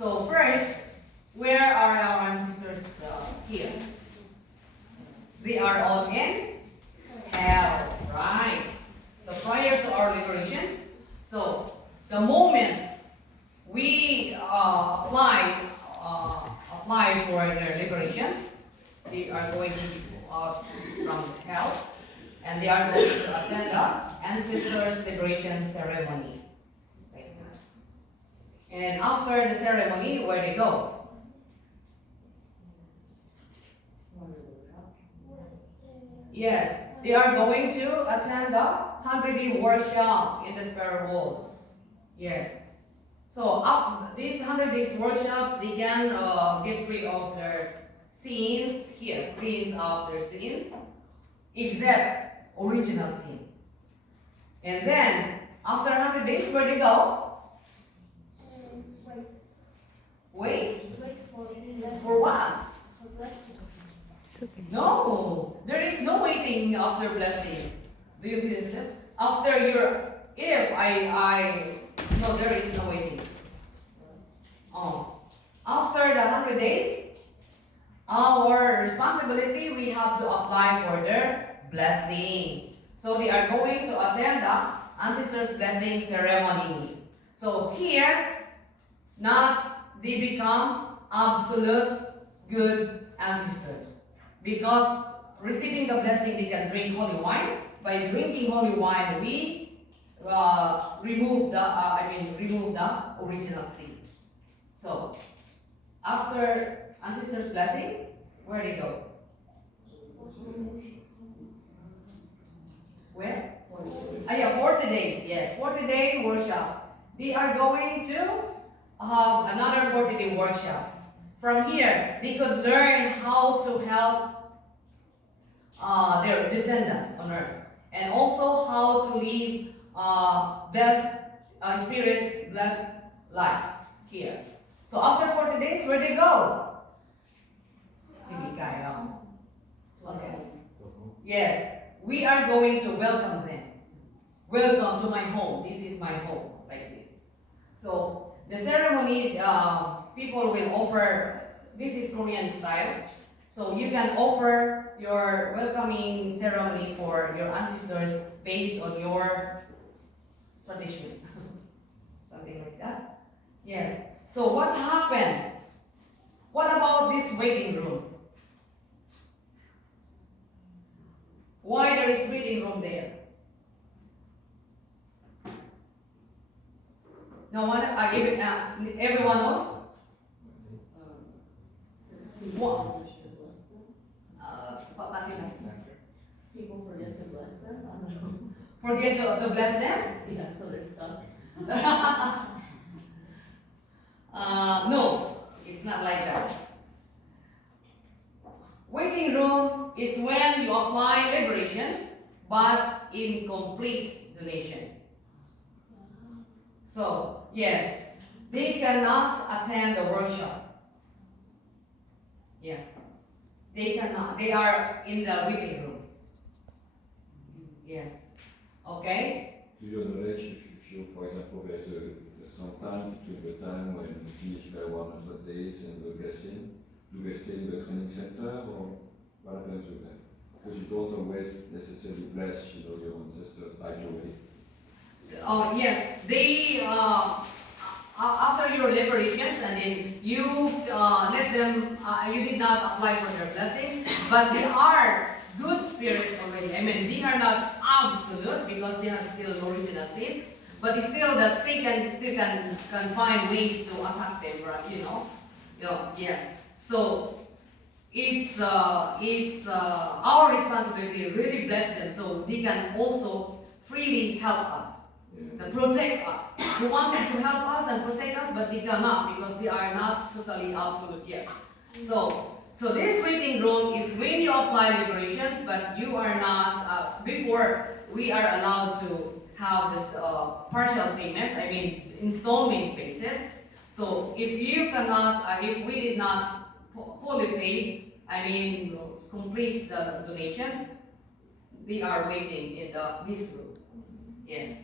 So first, where are our ancestors here? They are all in hell, right? So prior to our liberations, so the moment we apply for their liberations, they are going to be out from hell, and they are going to attend the ancestors' liberation ceremony, like that. And after the ceremony, where they go? Yes, they are going to attend the 100-day workshop in the spirit world. Yes. So these 100 days workshops, they can get rid of their sins here, cleans out their sins, except original sin. And then after 100 days, where they go? Wait. For what? No, there is no waiting after blessing. Do you see this? After your, no, there is no waiting. After the 100 days, our responsibility, we have to apply for their blessing. So they are going to attend the ancestors' blessing ceremony. So here, not they become absolute good ancestors. Because receiving the blessing, they can drink holy wine. By drinking holy wine, we remove the original sin. So, after ancestors' blessing, where they go? Where? 40 days. Yes, 40-day workshop. They are going to have another 40-day workshops. From here, they could learn how to help their descendants on earth, and also how to live blessed spirit, blessed life here. So after 40 days, where they go? Okay. Yes, we are going to welcome them. Welcome to my home. This is my home, like this. So the ceremony, people will offer. This is Korean style. So you can offer your welcoming ceremony for your ancestors based on your tradition. Something like that. Yes. So what happened? What about this waiting room? Why there is waiting room there? No one? Everyone else? What? People forget to bless them. Forget to bless them? Yeah, so they're stuck. No, it's not like that. Waiting room is when you apply liberations, but in complete donation. So, yes, they cannot attend the workshop. Yes, they cannot. They are in the waiting room. Yes. Okay? To your knowledge, if you, for example, there's some time between the time when you finish the 100 days and the blessing, do they stay in the training center, or what happens with them? Because you don't always necessarily bless, your ancestors right away. Yes, they after your liberations, and then you let them. You did not apply for their blessing, but they are good spirits already. I mean, they are not absolute because they have still original sin, but it's still that Satan still can find ways to attack them, right? Yes. So it's our responsibility to really bless them so they can also freely help us. To protect us. They wanted to help us and protect us, but they cannot because they are not totally absolute yet. So this waiting room is when you apply liberations, but you are not, before we are allowed to have this partial payments, I mean installment basis. So if you cannot, if we did not fully pay, I mean complete the donations, we are waiting in this room. Yes.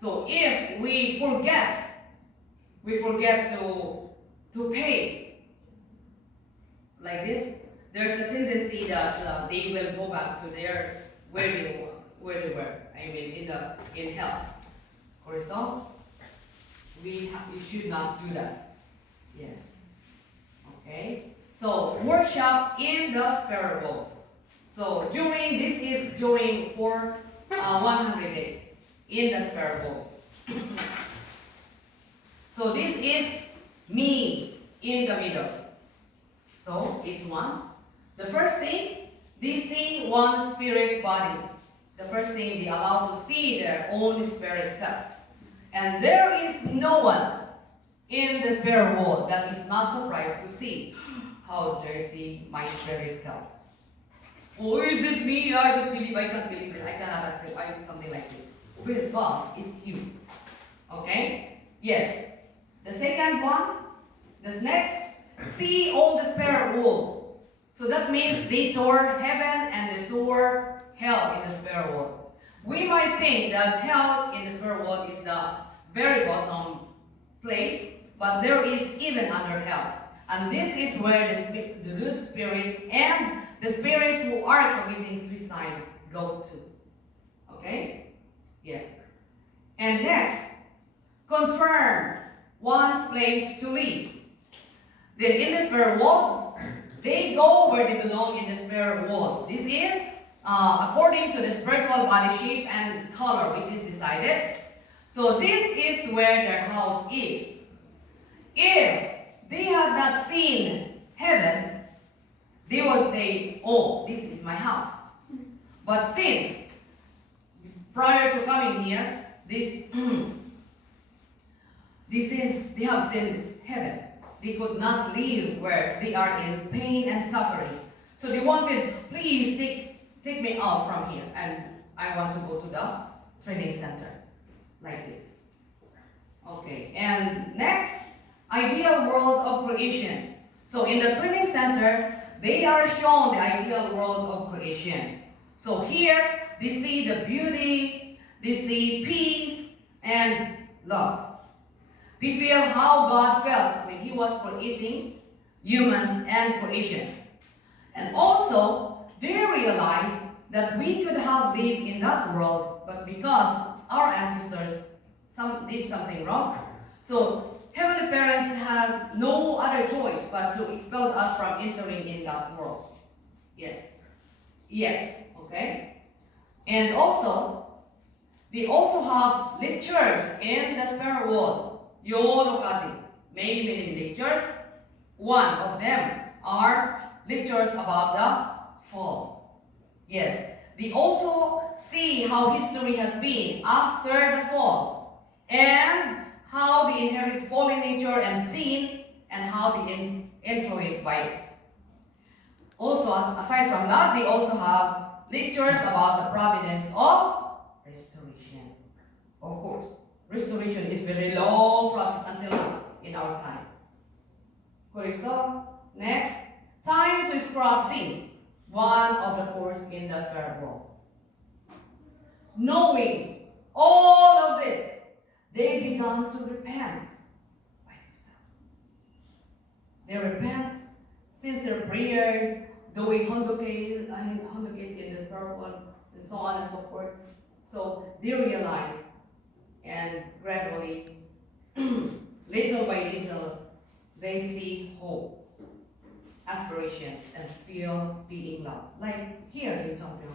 So if we forget to to pay like this, there's a tendency that they will go back to their where they were. I mean, in health. Cortisol. We should not do that. Yes. Okay. So workshop in the spirit world. So this is during for 100 days in the spirit world. So this is me in the middle. So it's one. The first thing, they see one spirit body. The first thing, they allow to see their own spirit self. And there is no one in the spirit world that is not surprised to see how dirty my spirit self. Oh, is this me? I don't believe, I can't believe it. I cannot accept. I do something like this. Because it's you. Okay? Yes. The second one, the next, see all the spirit world. So that means they tour heaven and they tour hell in the spirit world. We might think that hell in the spirit world is the very bottom place, but there is even under hell. And this is where the good spirits and the spirits who are committing suicide go to. Okay? Yes. And next, confirm one's place to live. Then in the spirit world, they go where they belong in the spirit world. This is according to the spiritual body shape and color which is decided. So this is where their house is. If they have not seen heaven, they will say, oh, this is my house. But since prior to coming here, they have seen heaven. They could not live where they are in pain and suffering. So they wanted, please take me out from here. And I want to go to the training center. Like this. Okay, and next, ideal world of creation. So in the training center, they are shown the ideal world of creation. So here, they see the beauty, they see peace and love. They feel how God felt when He was creating humans and creations. And also, they realize that we could have lived in that world, but because our ancestors did something wrong, so Heavenly Parents have no other choice but to expel us from entering in that world. Yes. Yes. Okay. And also, they also have lectures in the spirit world. Yonokazi. Many lectures. One of them are lectures about the fall. Yes. They also see how history has been after the fall and how they inherit fallen nature and sin and how they influenced by it. Also, aside from that, they also have lectures about the providence of restoration. Of course, restoration is very long process until now in our time. Correct. So, next, time to scrub sins. One of the course in the spirit world. Knowing all of this, they began to repent by themselves. They repent, sincere prayers, doing hundokes in the spirit world, and so on and so forth. So they realize, and gradually, little by little, they see hopes, aspirations, and feel being loved. Like here in Tokyo.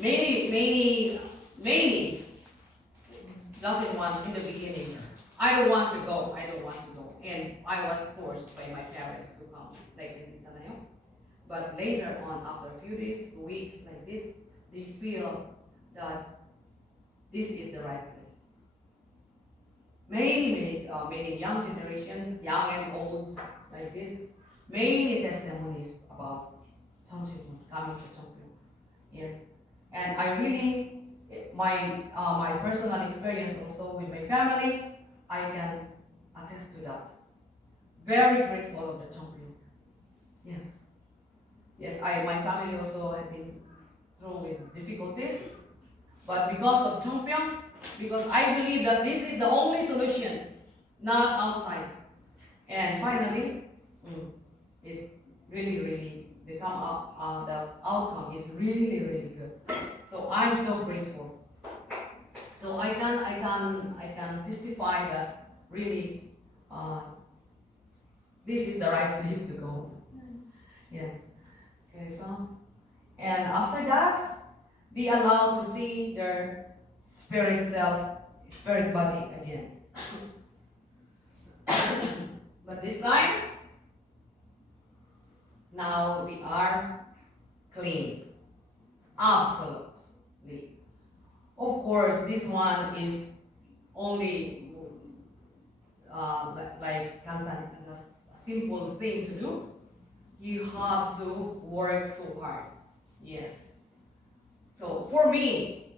Many doesn't want in the beginning. I don't want to go. And I was forced by my parents to come like this in Tanayo. But later on, after a few days, weeks like this, they feel that this is the right place. Many young generations, young and old, like this, many testimonies about Cheoncheon, coming to Cheoncheon. Yes. And I really, my personal experience also with my family, I can attest to that. Very grateful of the Cheoncheon. Yes. Yes, my family also had been through with difficulties. But because of Cheoncheon, because I believe that this is the only solution, not outside. And finally, it really become up, the outcome is really good. So I'm so grateful. So I can testify that really this is the right place to go. Yes. Okay, so and after that, they allow to see their spirit self, spirit body again. But this time, now we are clean. Absolutely. Of course, this one is only like a simple thing to do. You have to work so hard. Yes. So for me,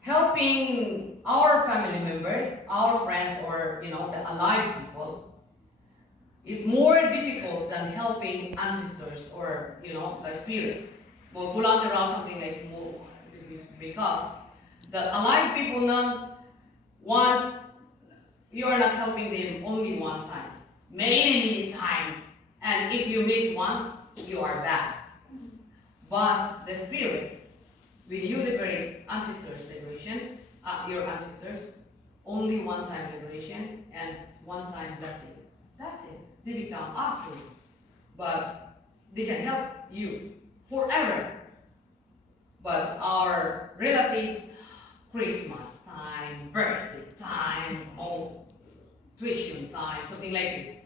helping our family members, our friends, or the alive people is more difficult than helping ancestors or the spirits. Well, collateral something like more because the alive people not once you are not helping them only one time, many times, and if you miss one, you are bad. But the spirit, when you liberate ancestors liberation, your ancestors, only one time liberation and one time blessing. That's it. They become absolute. But they can help you forever. But our relatives, Christmas time, birthday time, tuition time, something like this,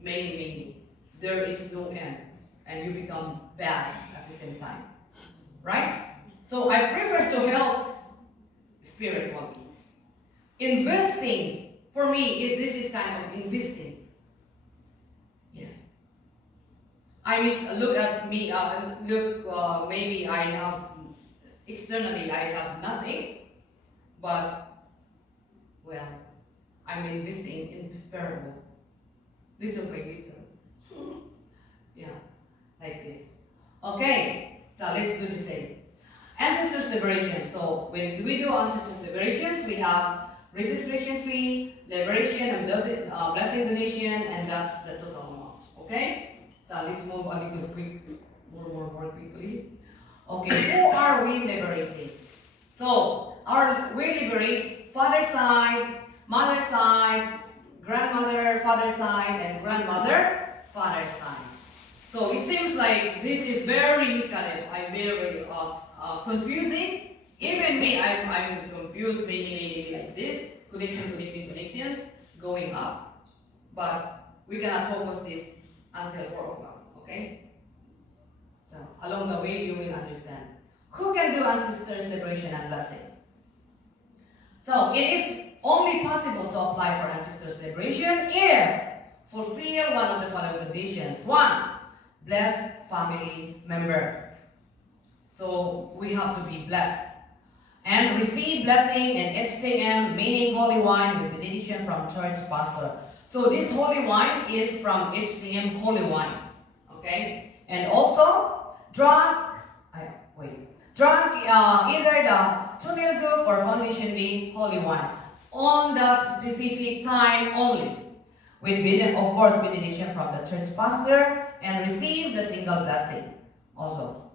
many, there is no end. And you become bad at the same time. Right? So I prefer to help spiritually. Investing, for me, this is kind of investing. Yes. Look at me, maybe I have, externally I have nothing, but, well, I'm investing in prosperity. Little by little. Yeah, like this. Okay, so let's do the same. Ancestors liberation. So when we do ancestors liberations, we have registration fee, liberation, and blessing donation, and that's the total amount. Okay? So let's move a little quick, more quickly. Okay, who are we liberating? So we liberate father side, mother side, grandmother, father side, and grandmother, father side. So it seems like this is very very confusing. Even me, I'm confused many like this. Connections going up. But we cannot focus this until 4 o'clock, okay? So along the way you will understand. Who can do ancestors liberation and blessing? So it is only possible to apply for ancestors liberation if fulfill one of the following conditions. 1. Blessed family member. So we have to be blessed. And receive blessing and HTM, meaning holy wine with benediction from church pastor. So this holy wine is from HTM holy wine. Okay? And also, drunk either the Tunil group or Foundation Day holy wine on that specific time only. With, of course, benediction from the church pastor and receive the single blessing also.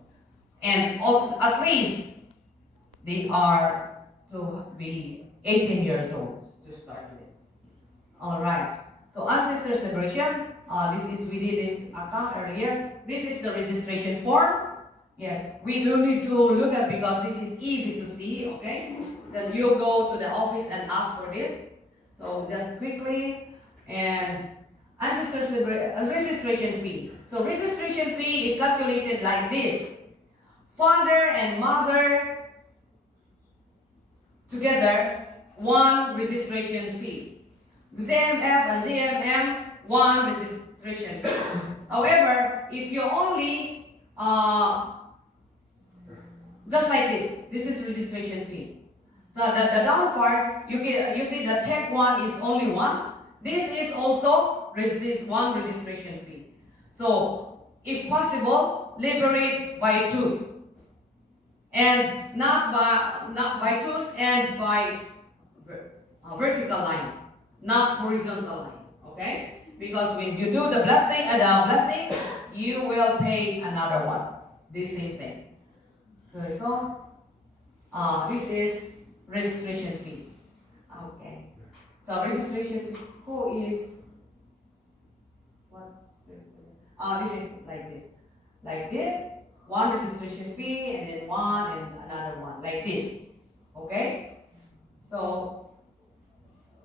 And at least they are to be 18 years old to start with. Alright, so ancestors liberation, we did this earlier. This is the registration form. Yes, we do need to look at because this is easy to see, okay? Then you go to the office and ask for this. So just quickly, and ancestors registration fee. So registration fee is calculated like this. Father and mother together, 1 registration fee. JMF and JMM, 1 registration fee. However, if you only, just like this is registration fee. So the down part, you see the check 1 is only 1. This is also 1 registration fee. So, if possible, liberate by twos. And not by twos and by vertical line. not horizontal line. Okay? Because when you do the blessing, you will pay another one. This same thing. Okay, so this is registration fee. Okay. So registration fee. Who is what? This is like this. Like this. One registration fee and then one and another one. Like this. Okay? So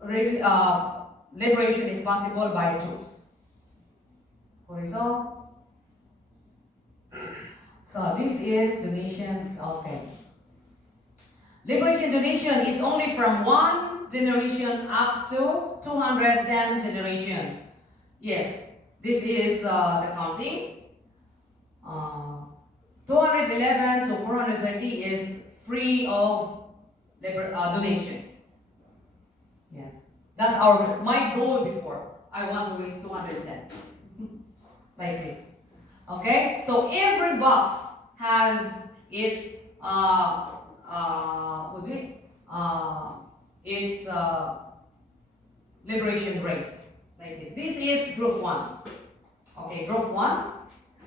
liberation is possible by twos. Horizontal. So this is donations. Okay. Liberation donation is only from 1 generation up to 210 generations. Yes, this is the counting. 211 to 430 is free of donations. Yes, that's my goal before. I want to reach 210, like this. Okay, so every box has its liberation rate, like this. This is group 1. Okay, group 1.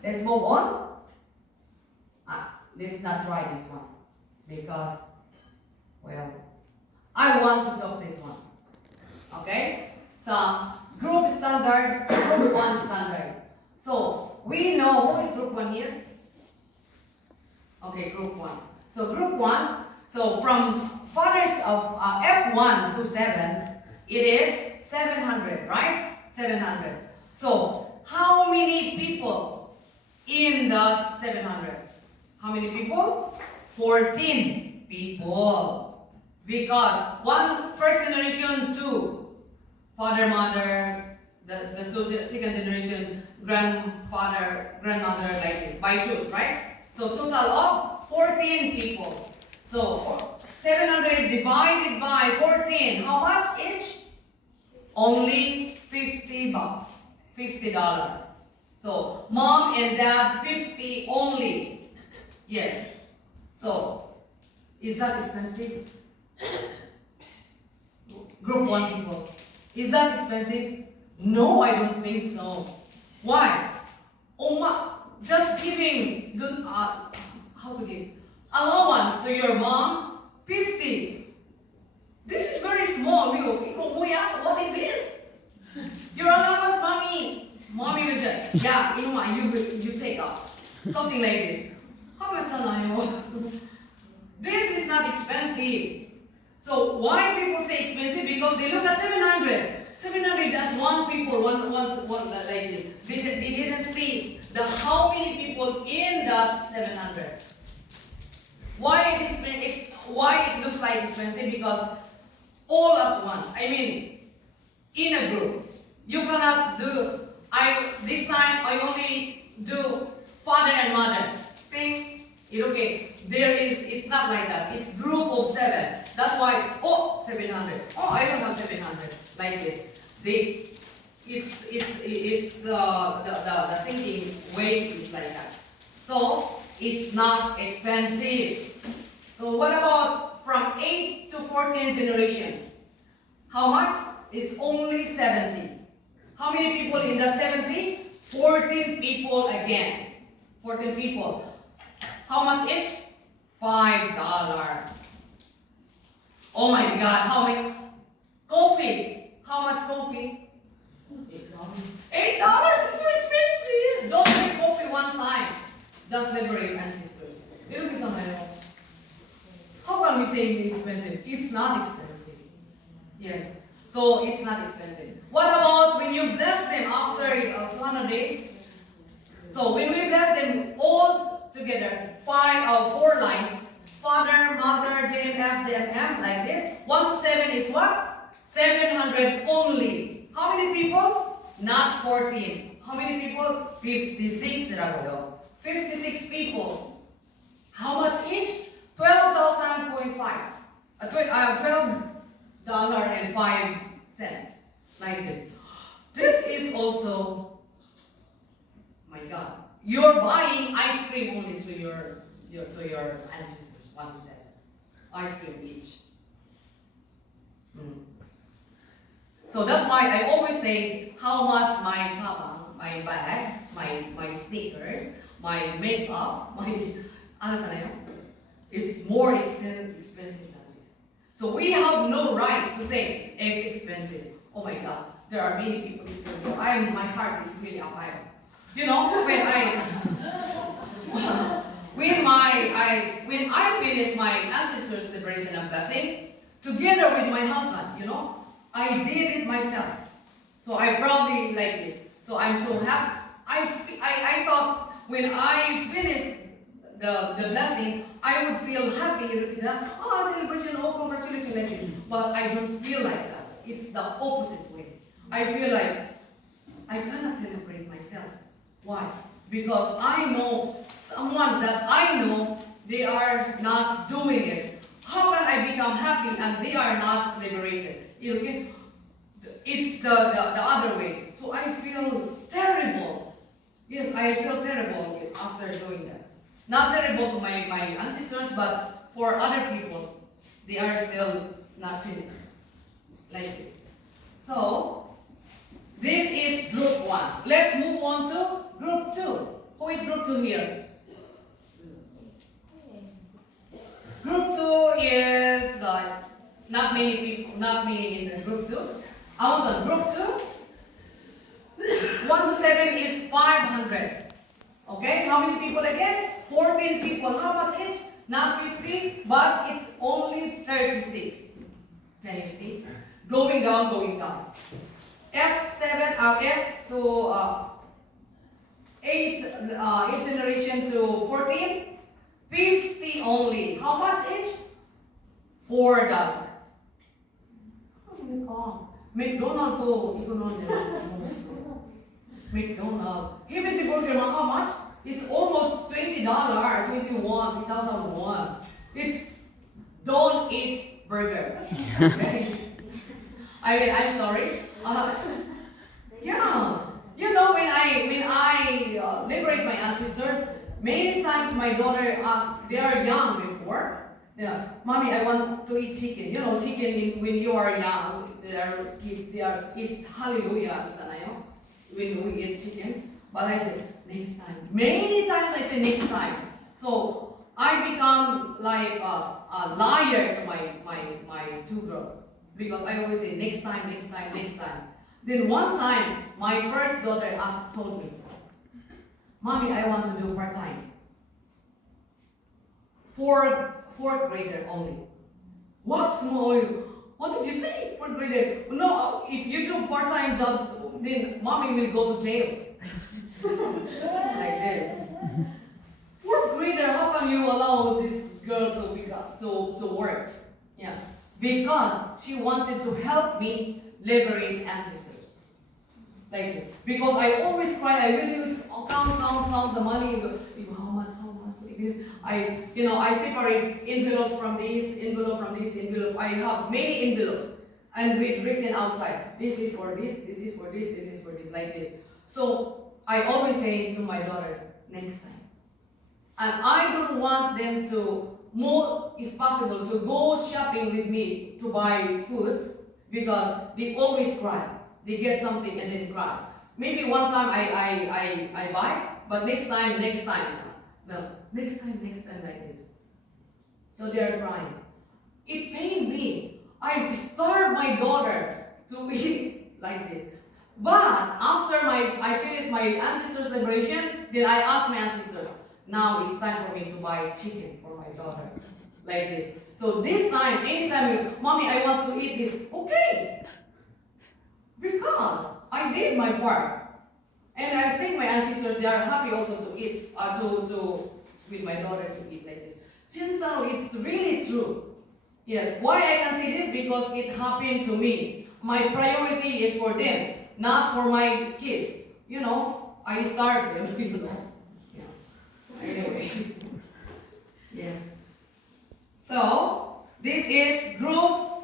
Let's move on. Let's not try this one because, well, I want to talk this one. Okay, so group standard, group 1 standard. So we know who is group 1 here. Okay, group 1. So group 1. So from fathers of F1 to 7, it is 700, right? 700. So how many people in the 700? How many people? 14 people. Because first generation, 2 father, mother, the second generation, grandfather, grandmother, like this, by 2s, right? So total of 14 people. So 700 divided by 14, how much each? Only $50. $50. So mom and dad 50 only. Yes. So is that expensive? Group 1 people. Is that expensive? No, I don't think so. Why? Just giving how to give allowance to your mom 50. This is very small. What is this? Your allowance, mommy. Mommy will just you take out something like this. How much This is not expensive. So why people say expensive? Because they look at 700. 700, that's one people, one like this. They didn't see how many people in that 700. Why it looks like expensive? Because all at once. I mean, in a group, you cannot do. This time I only do father and mother. Okay. It's not like that. It's group of 7. That's why 700. I don't have 700 like this. The thinking way is like that. So it's not expensive. So what about from 8 to 14 generations? How much? It's only 70. How many people in the 70? 14 people again. 14 people. How much each? $5. Oh my God, how many? Coffee. How much coffee? $8. $8 is too expensive. Don't drink coffee one time. Just liberate ancestors. How can we say it's expensive? It's not expensive. Yes. So it's not expensive. What about when you bless them after 200 days? So when we bless them all together, 4 lines, father, mother, JMF, JMM, like this. 1 to 7 is what? 700 only. How many people? Not 14. How many people? 56. 56 people. How much each? $12.5. $12.05. Like this. This is also, my God, you're buying ice cream only to your ancestors. 1 to 7. Ice cream each. So So that's why I always say how much my tabang, my bags, my sneakers, my makeup, ano sana yun? It's more expensive than this. So we have no rights to say it's expensive. Oh my God, there are many people still there. My heart is really on fire. You know, when I finished my ancestors' celebration and blessing, together with my husband, you know, I did it myself. So I probably like this. So I'm so happy. I thought when I finished the blessing, I would feel happy. Oh, celebration, oh, congratulations, like this. But I don't feel like that. It's the opposite way. I feel like I cannot celebrate myself. Why? Because I know someone that I know, they are not doing it. How can I become happy and they are not liberated? Okay? It's the other way. So I feel terrible. Yes, I feel terrible after doing that. Not terrible to my ancestors, but for other people, they are still not finished. Like this. So, this is group 1. Let's move on to group 2. Who is group 2 here? Group 2 is like not many people, not many in the group 2. Out of group 2, 1 to 7 is 500. Okay, how many people again? 14 people. How much each? Not 50, but it's only 36. Can you see? Going down, going down. F7, F to 8 generation to 14, 50 only. How much each? $4. McDonald's to McDonald's. Even the burger, how much? It's almost $20, 21, 2001. It's don't eat burger. Okay? I'm sorry. Yeah. You know, when I liberate my ancestors, many times my daughter, they are young before. Yeah, mommy, I want to eat chicken. You know, chicken when you are young, there are kids. It's hallelujah, when we eat chicken. But I say next time. Many times I say next time. So I become like a liar to my 2 girls. Because I always say next time, next time, next time. Then one time, my first daughter told me, Mommy, I want to do part-time. Fourth grader only. What? Small? What did you say? Fourth grader? No, if you do part-time jobs, then Mommy will go to jail. Like that. Fourth grader, how can you allow this girl to work? Yeah. Because she wanted to help me liberate ancestors. Like this. Because I always cry, I really always count the money. How much, like this. I separate envelopes from this, envelope from this, envelope. I have many envelopes. And with written outside, this is for this, this is for this, this is for this, like this. So I always say to my daughters, next time. And I don't want them to more, if possible, to go shopping with me to buy food because they always cry. They get something and then cry. Maybe one time I buy, but next time. No, next time, like this. So they are crying. It pained me. I starved my daughter to eat like this. But after I finished my ancestors' liberation, then I asked my ancestors, now it's time for me to buy chicken for my daughter. Like this. So this time, anytime, Mommy, I want to eat this. Okay. Because I did my part. And I think my ancestors, they are happy also to eat, with my daughter to eat like this. Chinsaro, it's really true. Yes. Why I can say this? Because it happened to me. My priority is for them, not for my kids. You know, I starved them, you know. Yeah. Anyway. Yes. So, this is group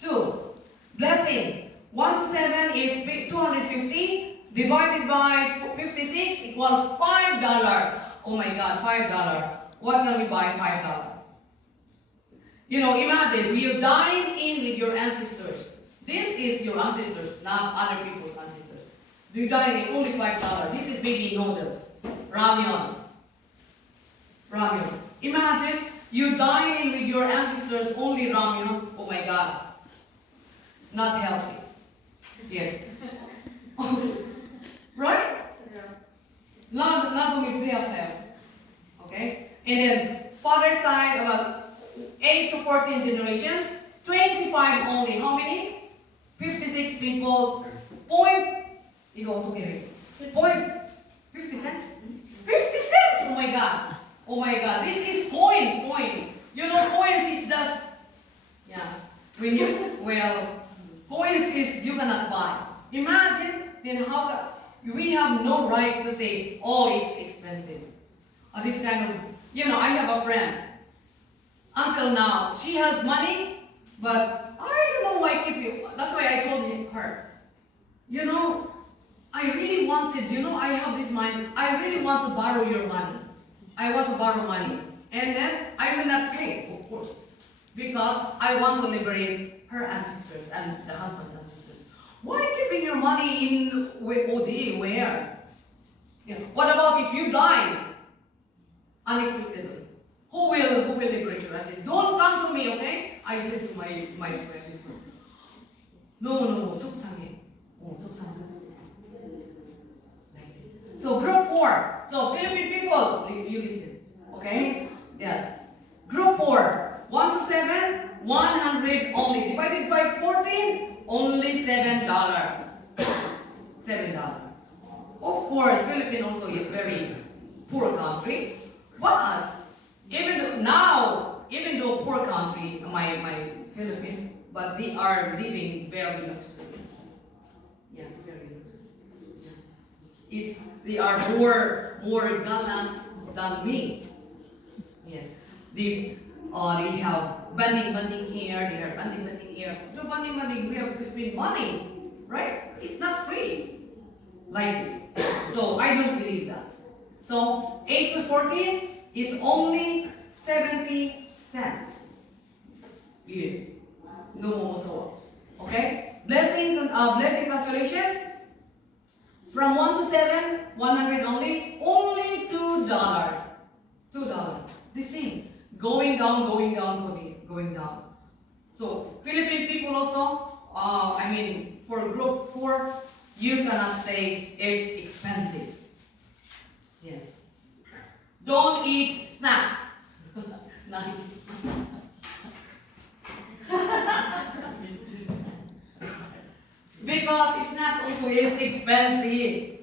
2. Blessing. 1 to 7 is 250 divided by 56 equals $5. Oh my God, $5. What can we buy $5? You know, imagine you dine in with your ancestors. This is your ancestors, not other people's ancestors. You dine in only $5. This is baby noodles, ramyun. Ramyun. Imagine you dine in with your ancestors only ramyun. Oh my God. Not healthy. Yes. Right? Not only pay up health. Okay? And then father side about 8 to 14 generations, 25 only. How many? 56 people. Point 50 cents? 50 cents! Oh my God. Oh my God. This is coins. You know, coins is just, yeah. Coins is you cannot buy. Imagine, then how we have no right to say, oh, it's expensive. Or this kind of, I have a friend. Until now, she has money, but I don't know why keep you. That's why I told her, I really wanted, I have this mind, I really want to borrow your money. I want to borrow money. And then I will not pay, of course, because I want to liberate her ancestors and the husband's ancestors. Why keeping your money in OD? Where? What about if you die unexpectedly? Who will liberate you? I said, don't come to me, okay? I said to my friend this one. No, 속상해. 속상해. So group 4. So Philippine people, you listen, okay? Yes. Group 4, 1 to 7, 100 only. Divided by 14, only $7. $7. Of course, Philippines also is very poor country, but even though poor country, my Philippines, but they are living very luxury. Yes, very luxury. They are more gallant than me. Yes, they have banding here. They have banding here. To banding, we have to spend money, right? It's not free like this. So I don't believe that. So 8 to 14, it's only 70 cents. Yeah. No more so. Okay? Blessing calculations. From 1 to 7, 100 only $2. $2. The same. Going down. So Philippine people also, for group 4, you cannot say it's expensive. Yes. Don't eat snacks. Because snacks also is expensive.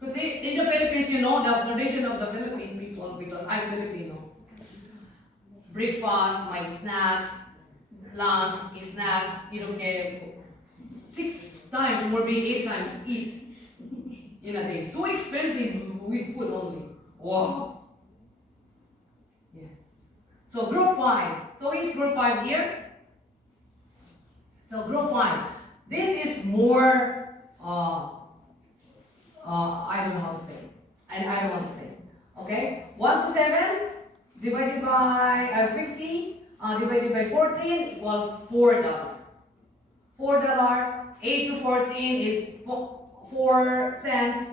Because in the Philippines, the tradition of the Philippine people, because I'm Filipino. Breakfast, my snacks, lunch, snacks, 6 times or maybe 8 times eat in a day. So expensive with food only. Wow. Yes. So group 5. So is group 5 here? So group 5. This is more, I don't know how to say. And I don't want to say. Okay? 1 to 7 divided by 50 divided by 14 equals $4. $4. 8 to 14 is 4 cents.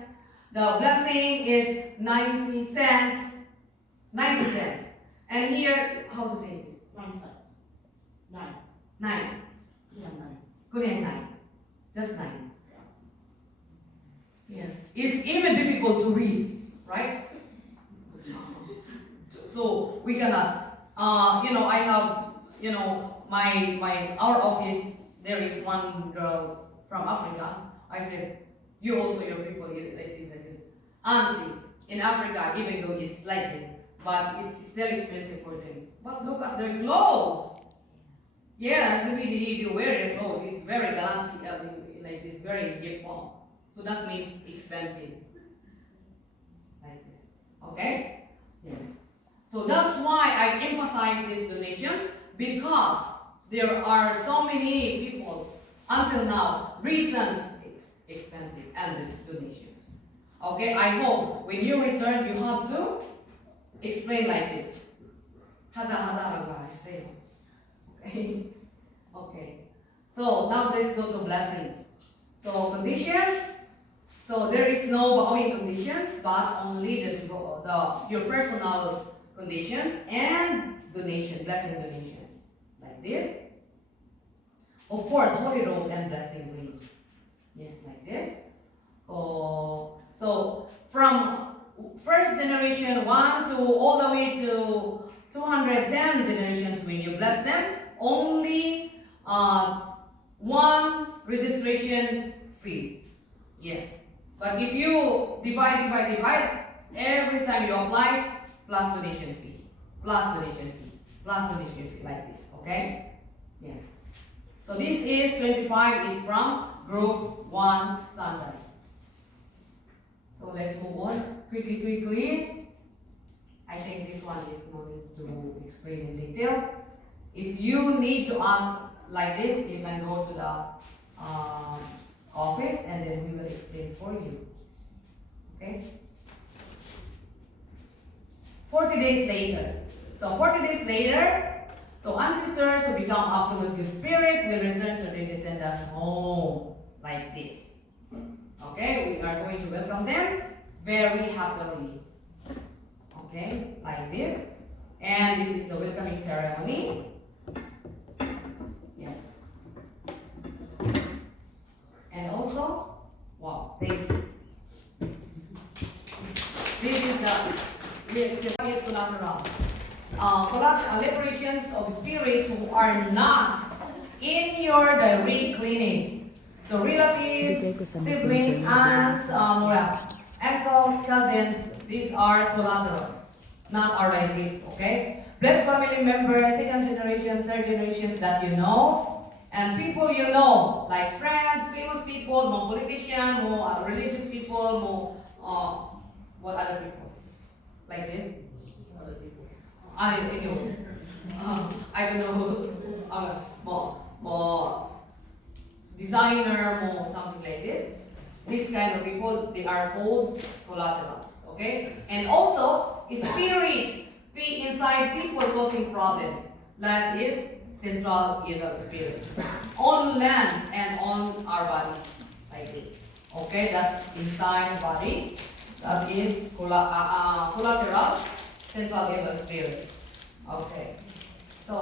The blessing is 90 cents. 90 cents. And here, how to say this? 9. 9. Yeah, 9. Korean 9. Just 9. Yes. It's even difficult to read, right? So we cannot. I have, our office. There is one girl from Africa. I said, you also, your people, like this. Auntie, in Africa, even though it's like this, but it's still expensive for them. But look at their clothes. Yes, the way they wear their clothes is very gallant, like this, very yipon. So that means expensive. Like this. Okay? Yes. So that's why I emphasize these donations, because there are so many people until now reasons it's expensive and these donations. Okay, I hope when you return you have to explain like this. I say. Okay. So now let's go to blessing. So conditions. So there is no bowing conditions, but only your personal conditions and donation, blessing donations. Like this. Of course, holy robe and blessing ring. Yes, like this. Oh, so from first generation 1 to all the way to 210 generations, when you bless them, only one registration fee. Yes. But if you divide, every time you apply, plus donation fee, plus donation fee, plus donation fee, like this, okay? Yes. So this is 25 is from group 1 standard. So let's move on quickly. I think this one is no need to explain in detail. If you need to ask like this, you can go to the office and then we will explain for you. Okay? 40 days later. So 40 days later, so ancestors who become absolute good spirit will return to their descendants' home like this. Okay, we are going to welcome them very happily. Okay, like this. And this is the welcoming ceremony. Yes. And also, wow, thank you. This is the collateral. Liberations of spirits who are not in your direct clinics. So relatives, siblings, aunts, uncles, cousins, these are collaterals, not our direct, okay? Blessed family members, second generation, third generations that you know, and people you know, like friends, famous people, more politicians, more religious people, more, what other people? Like this? I don't know, more designer, more something like this. These kind of people, they are called collaterals, okay? And also, spirits be inside people causing problems. That is central evil spirits. On lands and on our bodies, like this. Okay, that's inside body. That is collateral, central evil spirits. Okay. So,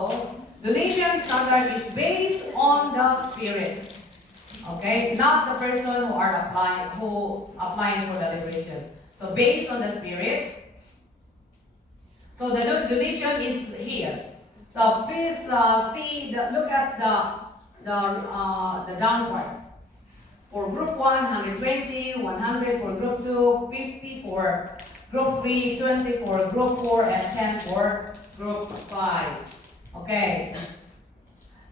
donation standard is based on the spirit. Okay, not the person who applying for the liberation. So based on the spirits. So the donation is here. So please look at the down part. For group 1, 120, 100 for group 2, 50 for group 3, 20 for group 4, and 10 for group 5. Okay.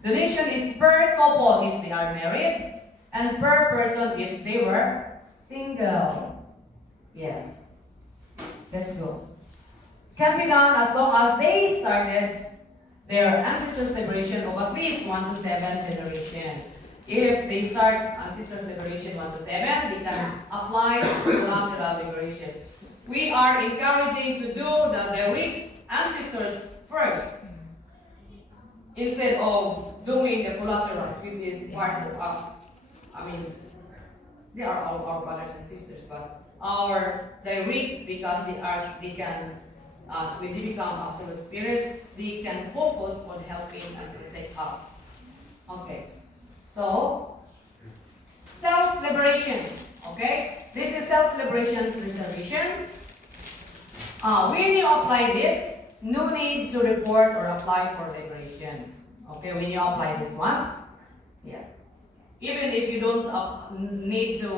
Donation is per couple if they are married, and per person if they were single. Yes. Let's go. Can be done as long as they started their ancestors' liberation of at least 1 to 7 generation. If they start ancestors' liberation 1 to 7, they can apply collateral liberation. We are encouraging to do the direct ancestors first, instead of doing the collaterals, which is part of, they are all our brothers and sisters, but our direct, because when they become absolute spirits, they can focus on helping and protect us. Okay, so self-liberation. Okay, this is self-liberation's reservation. When you apply this, no need to report or apply for liberations. Okay, when you apply this one, yes. Even if you don't need to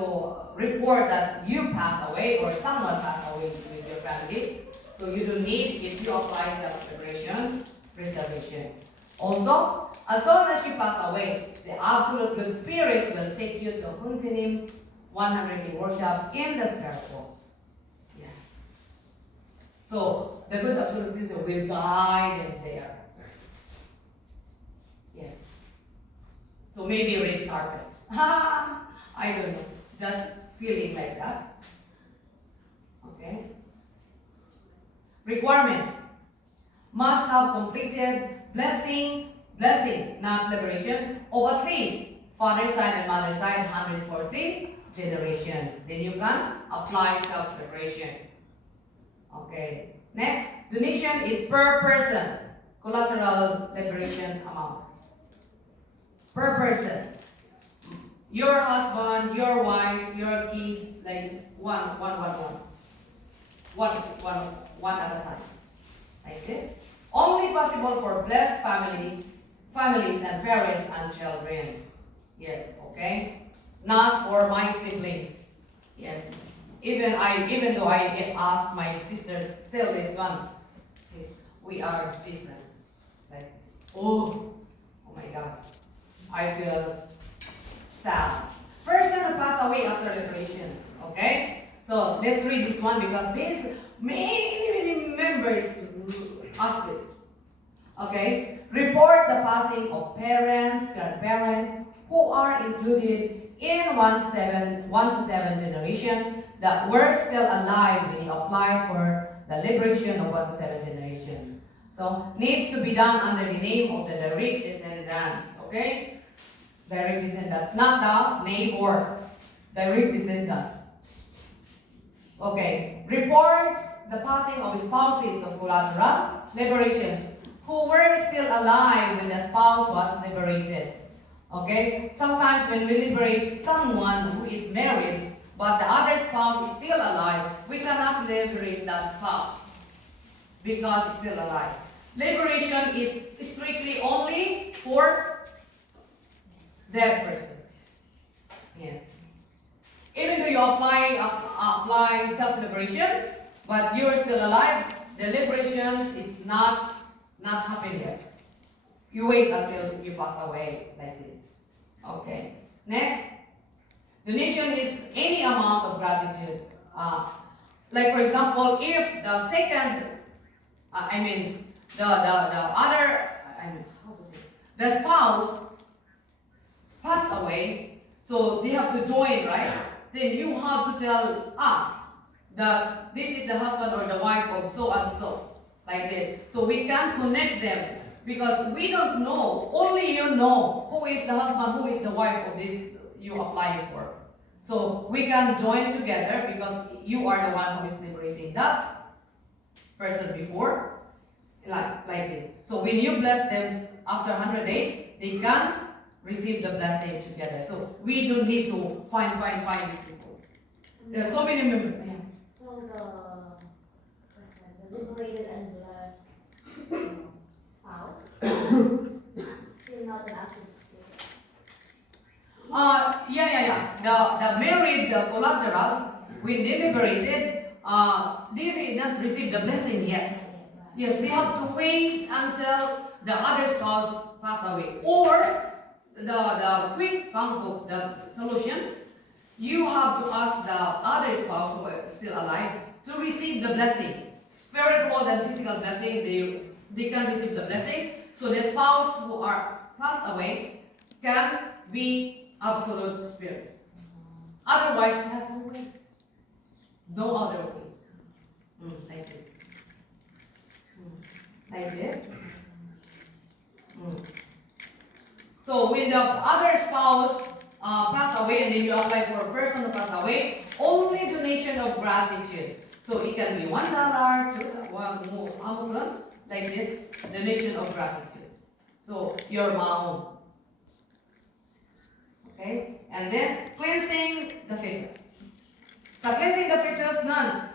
report that you pass away or someone passed away with your family, so you don't need if you apply self-liberation reservation. Also, as soon as you pass away, the absolute good spirits will take you to Huntinim's 100 workshop in the spirit world. Yes. So the good absolute sister will guide them there. Yes. So maybe red carpets. I don't know. Just feeling like that. Okay. Requirements. Must have completed blessing blessing, not liberation, of at least father's side and mother's side, 140 generations. Then you can apply self-liberation. Okay. Next, donation is per person. Collateral liberation amount. Per person. Your husband, your wife, your kids, like one at a time. Like this. Only possible for blessed families and parents and children. Yes, okay? Not for my siblings. Yes. Even though I get asked my sister, tell this one, we are different. Like, oh my God. I feel sad. Person who passed away after liberations. Okay? So let's read this one because this many members ask this. Okay? Report the passing of parents, grandparents who are included in 1 to 7 generations that were still alive when you applied for the liberation of 1 to 7 generations. So needs to be done under the name of the direct descendants. Okay? Direct descendants, not the neighbor. Direct descendants. Okay. Reports the passing of spouses of collateral liberations who were still alive when the spouse was liberated. Okay? Sometimes when we liberate someone who is married, but the other spouse is still alive, we cannot liberate that spouse because it's still alive. Liberation is strictly only for dead person. Yes. Even though you apply self-liberation, but you are still alive, the liberations is not happened yet. You wait until you pass away like this. Okay. Next, donation is any amount of gratitude. Like for example, if the second, the spouse passed away, so they have to join, right? Then you have to tell us that this is the husband or the wife of so and so, like this. So we can connect them because we don't know. Only you know who is the husband, who is the wife of this you applying for. So we can join together because you are the one who is liberating that person before, like this. So when you bless them after 100 days, they can receive the blessing together. So we don't need to find these people. There are so many members. Yeah. So the liberated and blessed spouse still not an active spirit. The married collaterals, when they liberated, they did not receive the blessing yet. Yes, they have to wait until the other spouse pass away. Or the quick book, the solution, you have to ask the other spouse who is still alive to receive the blessing. Spiritual and physical blessing, they can receive the blessing. So the spouse who are passed away can be absolute spirit. Otherwise, it has to wait. No other way. Like this. Like this. So when the other spouse pass away and then you apply for a person who pass away, only donation of gratitude. So it can be $1, $2, like this, donation of gratitude. So your mom. Okay? And then cleansing the fetus. So cleansing the fetus, none.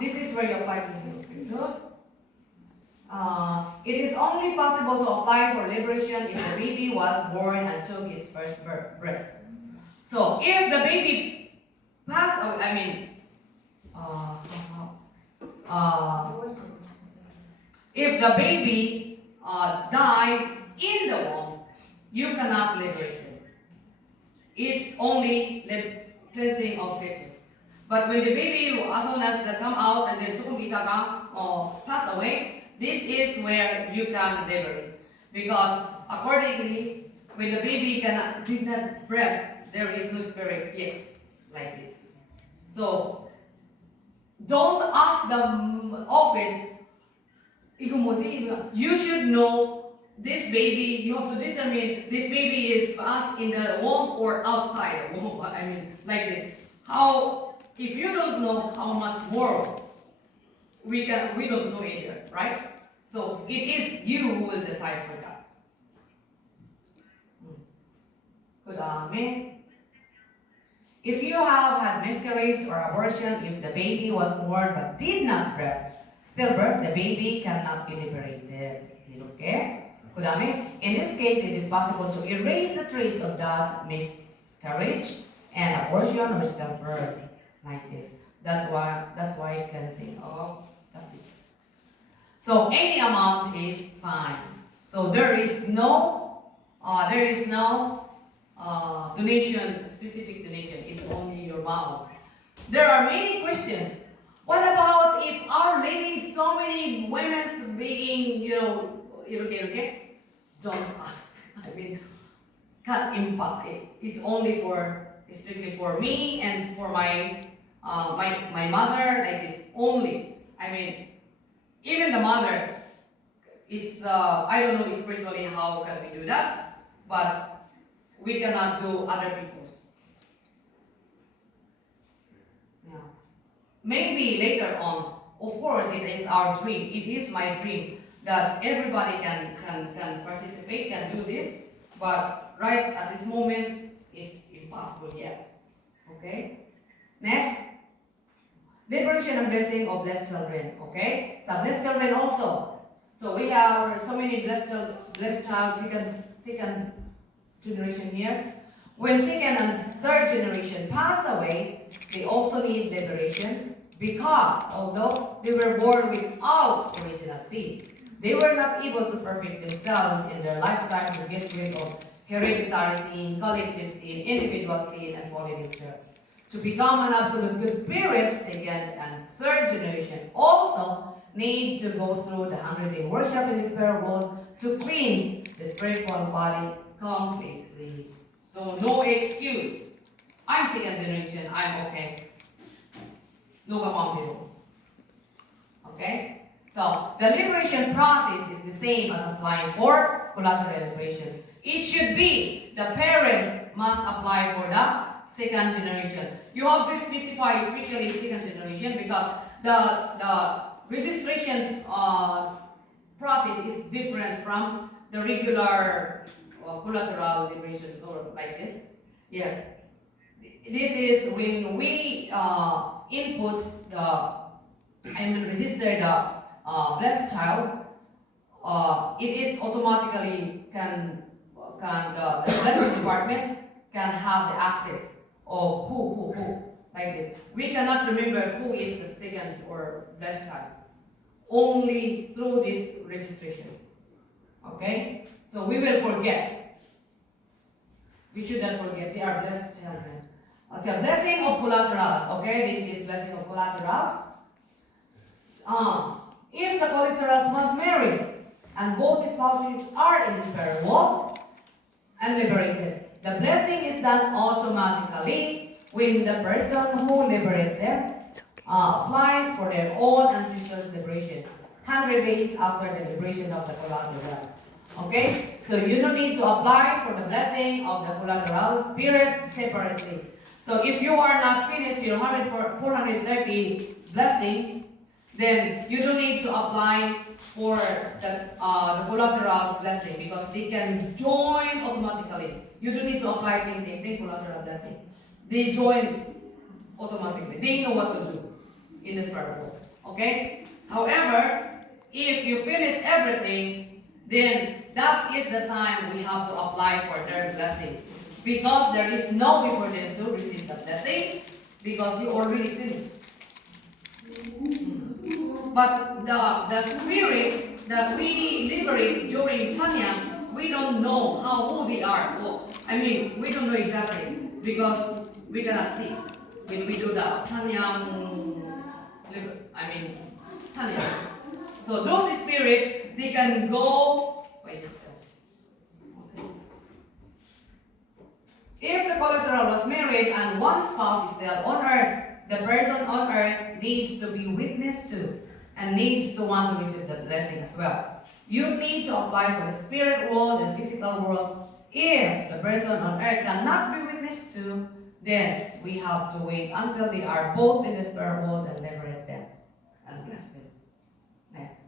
This is where you apply cleansing the fetus. It is only possible to apply for liberation if the baby was born and took its first breath. So if the baby passed away, if the baby died in the womb, you cannot liberate it. It's only cleansing of fetus. But when the baby, as soon as they come out and then pass away, this is where you can liberate. Because accordingly, when the baby did not breathe, there is no spirit yet, like this. So don't ask the office. You should know this baby, you have to determine this baby is passed in the womb or outside the womb. I mean, like this. How, if you don't know how much more, we don't know either, right? So it is you who will decide for that. Good amen. If you have had miscarriage or abortion, if the baby was born but did not stillbirth, the baby cannot be liberated. Okay? Good amen. In this case, it is possible to erase the trace of that miscarriage and abortion or stillbirth, like this. That's why cleansing of the features. So any amount is fine. So there is no donation, specific donation. It's only your mouth. There are many questions. What about if Our Lady, so many women being, okay? Don't ask. I mean, can't impact it. It's only strictly for me and for my mother, like this only. I mean, even the mother, it's, I don't know spiritually how can we do that, but we cannot do other people's. Yeah. Maybe later on, of course, it is our dream. It is my dream that everybody can participate, can do this, but right at this moment, it's impossible yet. Okay? Next, liberation and blessing of blessed children. Okay? So blessed children also. So we have so many blessed child, second generation here. When second and third generation pass away, they also need liberation because although they were born without original sin, they were not able to perfect themselves in their lifetime to get rid of hereditary sin, collective sin, individual sin, and fallen nature. To become an absolute good spirit, second and third generation also need to go through the 100-day worship in the spirit world to cleanse the spiritual body completely. So no excuse. I'm second generation, I'm okay. No kamang. Okay? So the liberation process is the same as applying for collateral liberations. It should be the parents must apply for the second generation. You have to specify especially second generation because the registration process is different from the regular collateral liberations or like this. Yes. This is when we register the blessed child, it is automatically the blessing department can have the access of who, like this. We cannot remember who is the second or blessed child, only through this registration. Okay? So we will forget. We should not forget, they are blessed children. Okay, blessing of collaterals. Okay, this is blessing of collaterals. If the collaterals must marry and both spouses are in the spirit world and liberated, the blessing is done automatically when the person who liberates them applies for their own ancestors' liberation 100 days after the liberation of the collaterals. Okay, so you don't need to apply for the blessing of the collateral spirits separately. So if you are not finished your 430 blessing, then you don't need to apply for the collateral blessing because they can join automatically. You don't need to apply the collateral blessing. They join automatically. They know what to do in this parable. Okay? However, if you finish everything, then that is the time we have to apply for their blessing. Because there is no way for them to receive the blessing because you already finished. But the spirit that we liberate during Tanyam, we don't know who they are. We don't know exactly because we cannot see. When we do the Tanyam, Tanyam. So those spirits, they can go, If the collateral was married and one spouse is still on earth, the person on earth needs to be witness to and needs to want to receive the blessing as well. You need to apply for the spirit world and physical world. If the person on earth cannot be witnessed to, then we have to wait until they are both in the spirit world and liberate them and bless them. Next.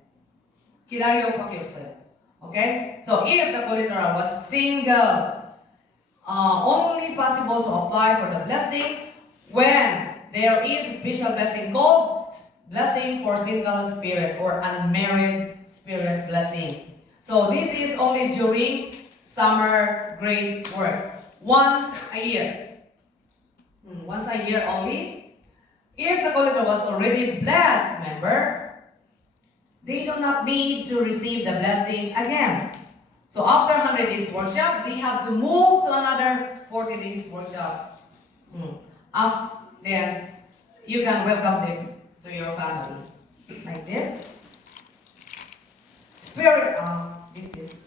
Kidario pakiusay. Okay? So if the collateral was single, only possible to apply for the blessing when there is a special blessing called blessing for single spirits or unmarried spirit blessing. So this is only during summer great works. Once a year. Once a year only. If the collector was already blessed member, they do not need to receive the blessing again. So after 100 days workshop, they have to move to another 40 days workshop. Then you can welcome them to your family. Like this. Spirit,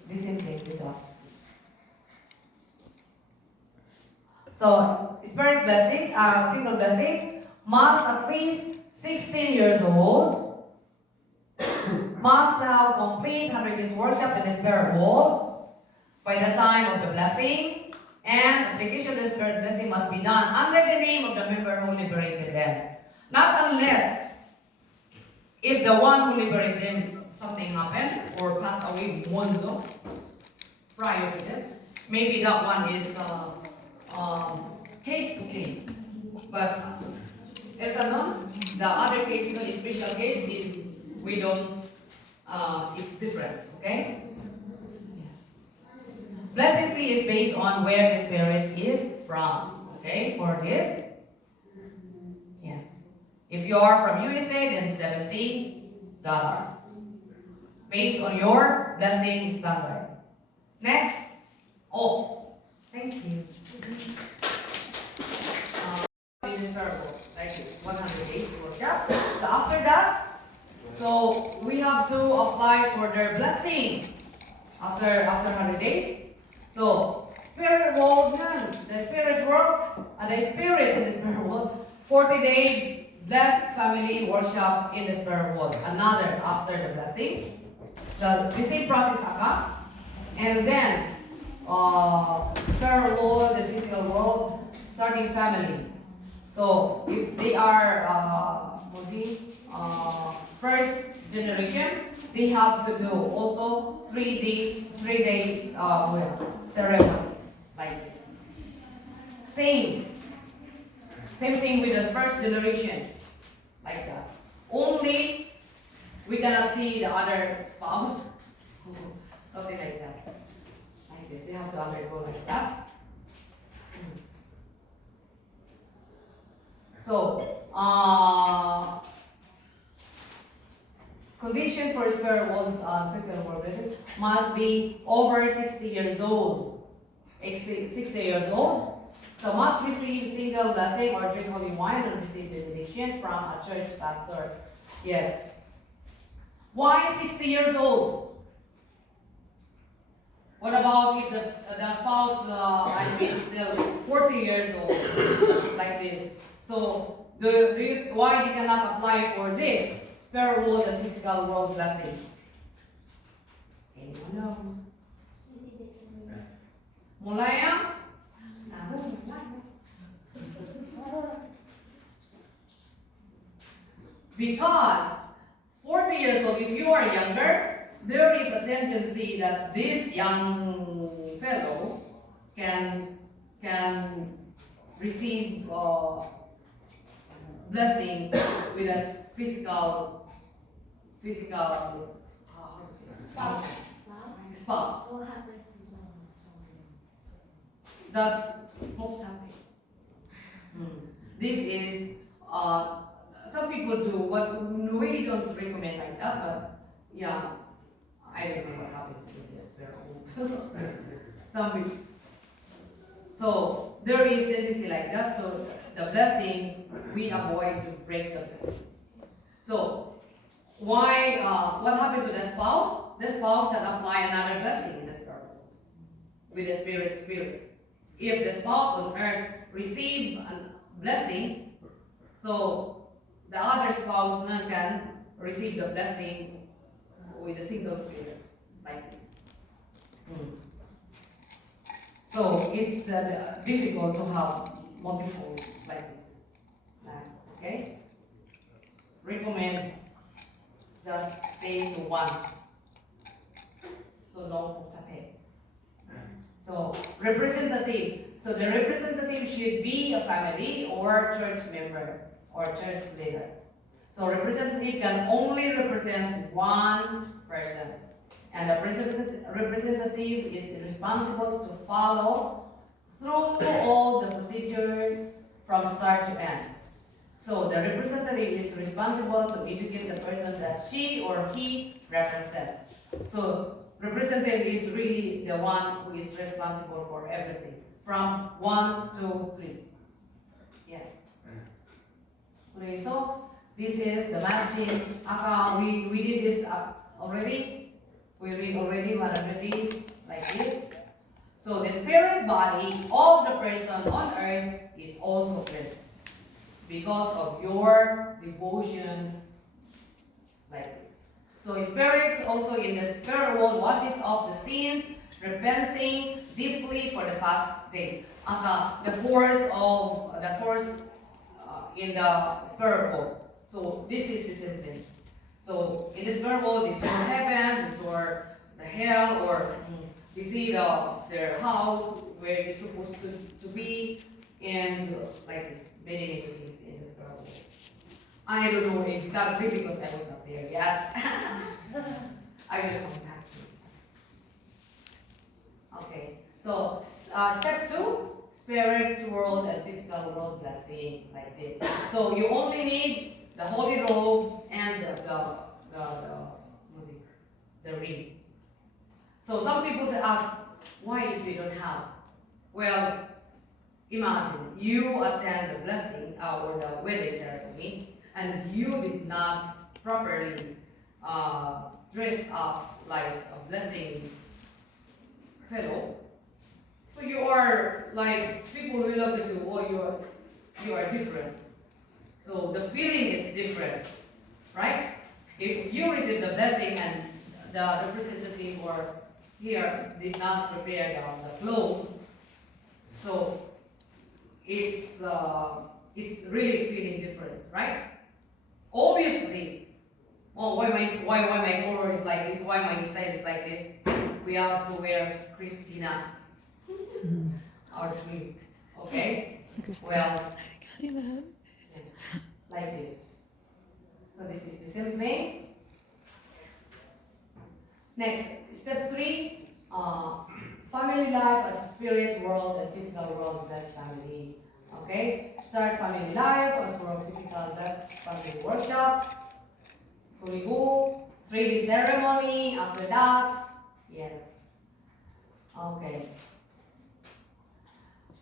this is the top. So, spirit blessing, single blessing, must at least 16 years old, must have complete 100 days workshop in the spirit world by the time of the blessing, and application of the spirit blessing must be done under the name of the member who liberated them. Not unless, if the one who liberated them, something happened or passed away mundo prior to death, maybe that one is case to case. But the other case, no, special case is we don't. It's different. Okay. Blessing fee is based on where the spirit is from. Okay, for this. Yes. If you are from USA, then $70. Based on your blessing standard. Next. Oh, thank you. This parable, like this, 100 days workshop. So after that, so we have to apply for their blessing after 100 days. So spirit world, the spirit world, the spirit in the spirit world, 40-day blessed family workshop in the spirit world. Another after the blessing. The same process occur, and then spirit world and physical world starting family. So if they are first generation, they have to do also 3 day ceremony like this. Same thing with the first generation like that. Only we cannot see the other spouse, something like that. Like this, they have to undergo like that. So, conditions for spirit world, physical world blessing must be over 60 years old. 60 years old. So must receive single blessing or drink holy wine and receive benediction from a church pastor. Yes. Why 60 years old? What about if the spouse, still 40 years old, like this? So, why they cannot apply for this spirit world and physical world blessing? Anyone knows? Mulai ya? Because 40 years old, if you are younger, there is a tendency that this young fellow can receive blessing with a physical spouse. What happens to them? That's hot topic. This is some people do, but we don't recommend like that. But yeah, I don't know what happened to this. They're old. Some people. So there is tendency like that. So the blessing we avoid to break the blessing. So why? What happened to the spouse? The spouse can apply another blessing in the spirit with the spirits. If the spouse on earth receive a blessing, so the other spouse can receive the blessing with the single spirits. like this. So it's difficult to have multiple like this. Okay? Recommend just stay to one. So no tape. So representative. So the representative should be a family or church member or church leader. So representative can only represent one person. And the representative is responsible to follow through all the procedures from start to end. So the representative is responsible to educate the person that she or he represents. So representative is really the one who is responsible for everything, from 1 to 3. Yes. Okay, so this is the matching. We did this already. We read already 100 days like this. So the spirit body of the person on earth is also cleansed because of your devotion like this. So spirit also in the spirit world washes off the sins, repenting deeply for the past days. The course in the spirit world. So this is the same thing. So in the spirit world, they tour heaven, they tour the hell, or they see their house where they're supposed to be, and like this, many things in the spirit world. I don't know exactly because I was not there yet. I will come back to it. Okay, so step 2, spirit world and physical world blessing, like this. So you only need the holy robes and the ring. So some people ask, why if we don't have? Well, imagine you attend the blessing or the wedding ceremony and you did not properly dress up like a blessing fellow. So you are like, people will look at you, oh, you are different. So the feeling is different, right? If you receive the blessing and the representative or here did not prepare the clothes, so it's really feeling different, right? Obviously, why my color is like this? Why my style is like this? We have to wear Christina outfit, okay? Well, like this. So this is the same thing. Next, step 3, family life as spirit world and physical world blessed family. Okay, start family life as for physical blessed family workshop. Kulibu, 3D ceremony after that. Yes. Okay.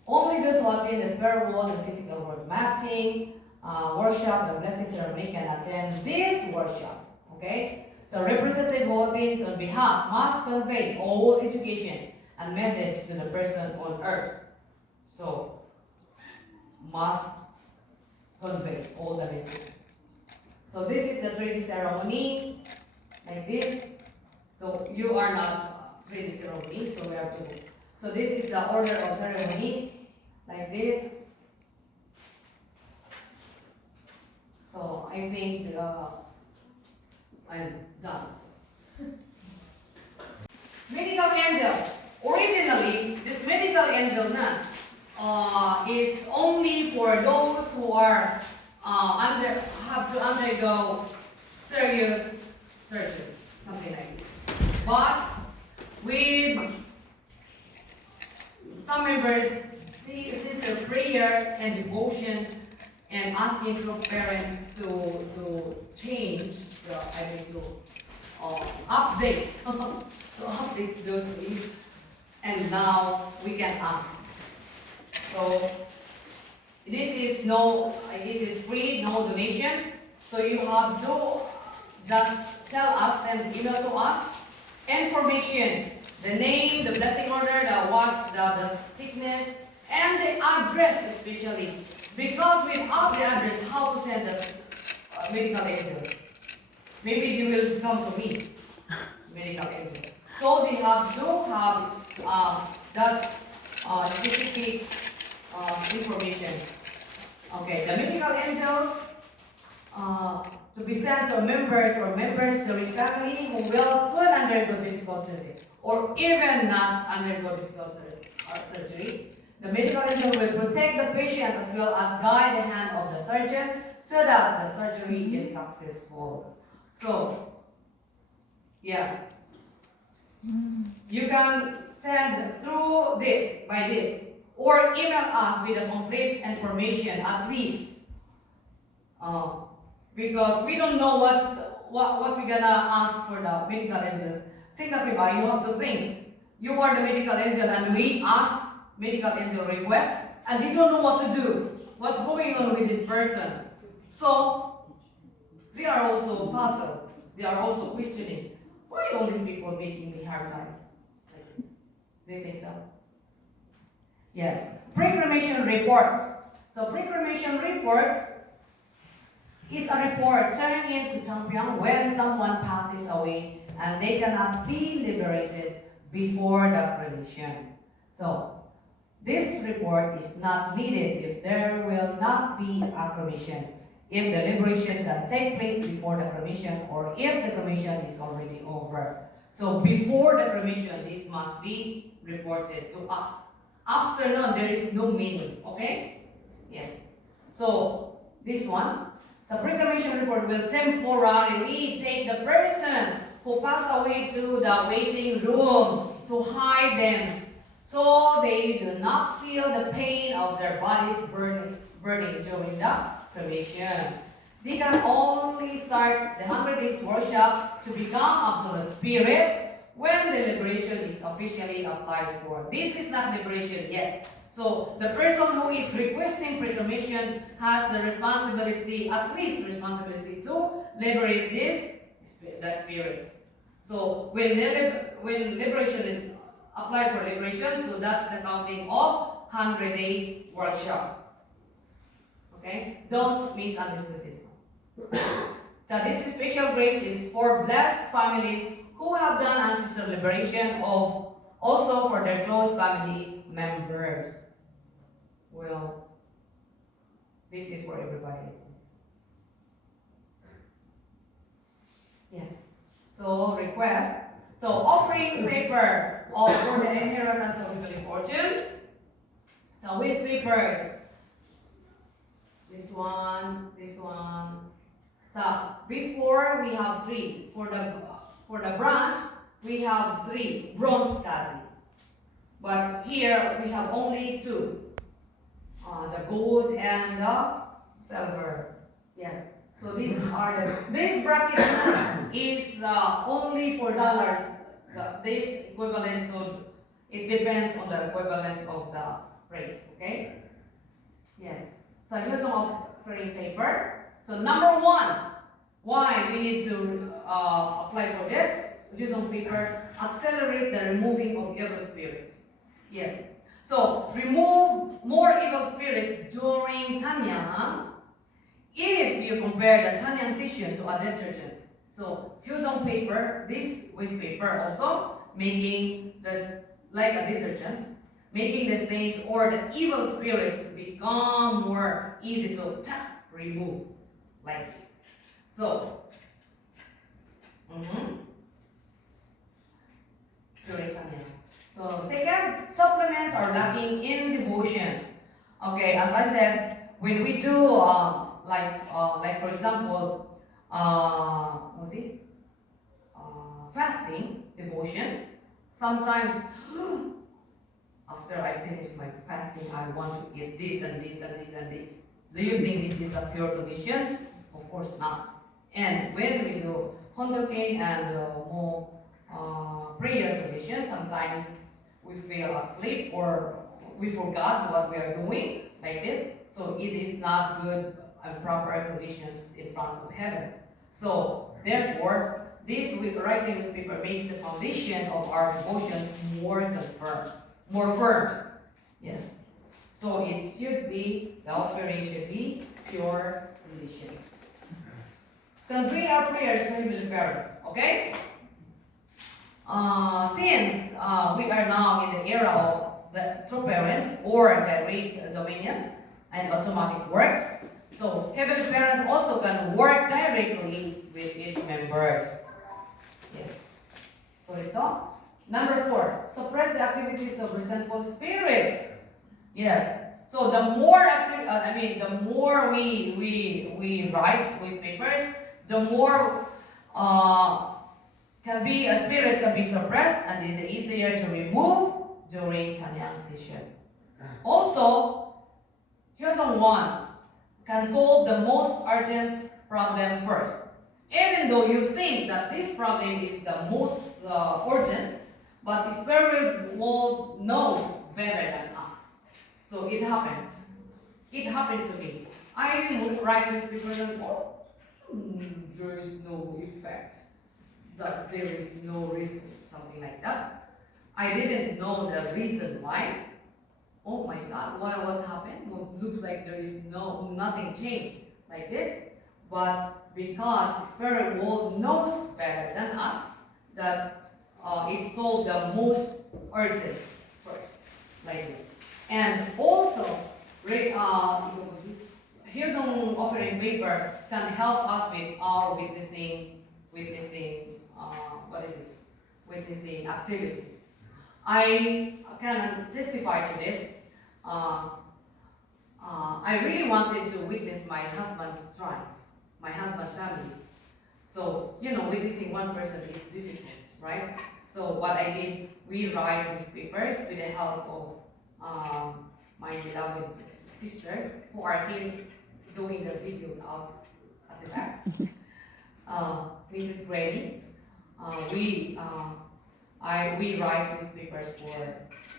Only those who attend the spirit world and physical world matching workshop, the blessing ceremony can attend this workshop. Okay? So representative holdings on behalf must convey all education and message to the person on earth. So must convey all the messages. So this is the 3D ceremony, like this. So you are not 3D ceremony, so we have to. So this is the order of ceremonies, like this. So I think I'm done. Medical angels. Originally, this medical angel, it's only for those who are have to undergo serious surgery, something like this. But with some members, sincere prayer and devotion and asking through parents to change to update to update those things, and now we can ask. So this is free, no donations. So you have to just tell us, send email to us, information, the name, the blessing order, the sickness, and the address especially. Because without the address, how to send the medical angel? Maybe you will come to me, medical angel. So they have to have that specific information. Okay, the medical angels to be sent to members or members during family who will soon undergo difficult surgery or even not undergo difficult surgery. The medical angel will protect the patient as well as guide the hand of the surgeon so that the surgery is successful. So, yeah. You can send through this, by this, or email us with the complete information at least. Because we don't know what we're gonna ask for the medical angels. Think of it, you have to think. You are the medical angel and we ask medical angel request and we don't know what to do. What's going on with this person? So, they are also puzzled. They are also questioning. Why all these people making me hard time? Like this. Do you think so? Yes. Pre-cremation reports. So pre-cremation reports is a report turned into champion when someone passes away and they cannot be liberated before the cremation. So this report is not needed if there will not be a cremation, if the liberation can take place before the cremation, or if the cremation is already over. So before the cremation, this must be reported to us. After none, there is no meaning, okay? Yes. So this one, the pre-cremation report will temporarily take the person who passed away to the waiting room to hide them, so they do not feel the pain of their bodies burning during the cremation. They can only start the 100 days workshop to become absolute spirits when the liberation is officially applied for. This is not liberation yet. So the person who is requesting pre-cremation has the responsibility, at least responsibility, to liberate the spirits. So when liberation is applied for liberation, so that's the counting of 100-day workshop. Okay? Don't misunderstand this one. So this special grace is for blessed families who have done ancestral liberation of also for their close family members. Well, this is for everybody. Yes. So request. So offering paper for the inheritance of heavenly fortune. So which papers? This one, this one. So before we have 3. For the branch, we have 3 bronze kazi. But here we have only 2. The gold and the silver. Yes. So these are this bracket is only for dollars. This equivalent, so it depends on the equivalence of the rate. Okay. Yes. So here's some offering paper. So number 1, why we need to apply for this? Use on paper, accelerate the removing of evil spirits. Yes. So remove more evil spirits during Tanyang if you compare the Tanyang session to a detergent. So use on paper, this waste paper also, making this like a detergent, making the stains or the evil spirits to become more easy to remove, like this. So, during Tanyang. So second, supplement or lacking in devotions. Okay, as I said, when we do like for example, fasting devotion. Sometimes after I finish my fasting, I want to eat this and this and this and this. Do you think this is a pure condition? Of course not. And when we do hondoke and more prayer conditions, sometimes we fell asleep or we forgot what we are doing, like this. So it is not good and proper conditions in front of heaven. So therefore, this writing this paper makes the foundation of our devotions more firm. Yes. So it should be, the offering should be pure condition. Convey our prayers to Heavenly Parents, okay? since we are now in the era of the true parents or direct dominion and automatic works, so heavenly parents also can work directly with its members. Yes. So, number 4, suppress the activities of resentful spirits. Yes. So the more active, the more we write with papers, the more spirits can be suppressed, and the easier to remove during Tanyam session. Also, here's one can solve the most urgent problem first. Even though you think that this problem is the most urgent, but the spirit world knows better than us. So it happened. It happened to me. I would write this paper and there is no effect, that there is no result, something like that. I didn't know the reason why. Oh my God, what happened? Well, looks like there is nothing changed like this. But because the spirit world knows better than us, that it solved the most urgent first, like this. And also, here's an offering paper can help us with our witnessing activities. I can testify to this. I really wanted to witness my husband's tribes, my husband's family. So, witnessing one person is difficult, right? So what I did, we write these papers with the help of my beloved sisters who are here doing the video out at the back. Mrs. Granny, we write newspapers for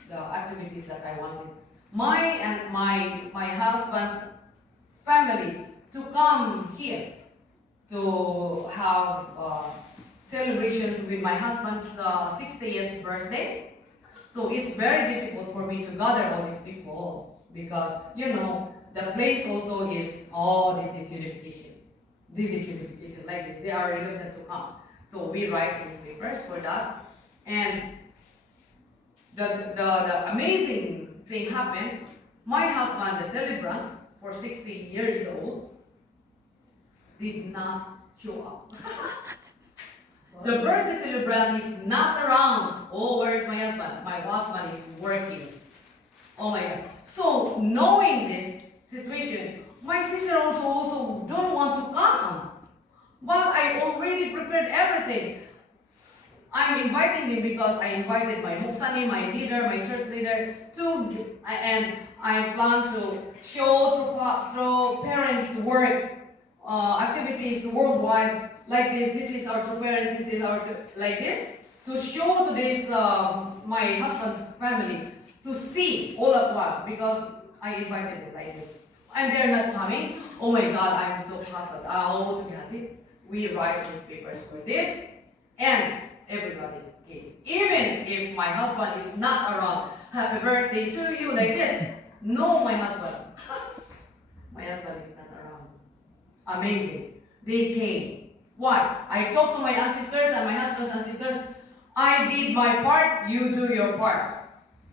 the activities that I wanted my husband's family to come here to have celebrations with my husband's 60th birthday. So it's very difficult for me to gather all these people because, the place also is, this is unification. This is unification, like this. They are reluctant to come. So we write newspapers for that. And the amazing thing happened. My husband, the celebrant, for 60 years old, did not show up. The birthday celebrant is not around. Oh, where's my husband? My husband is working. Oh my God. So, knowing this situation, my sister also don't want to come. But I already prepared everything. I'm inviting him because I invited my Muksani, my leader, my church leader, and I plan to show through parents' works, activities worldwide, like this. This is our true parents, this is like this, to show to this, my husband's family, to see all at once, because I invited them like this. And they're not coming. Oh my God, I'm so puzzled. I'll go to it. We write newspapers for this, and everybody came. Even if my husband is not around, happy birthday to you, like this. No, my husband. My husband is not around. Amazing. They came. Why? I talked to my ancestors and my husband's ancestors. I did my part, you do your part.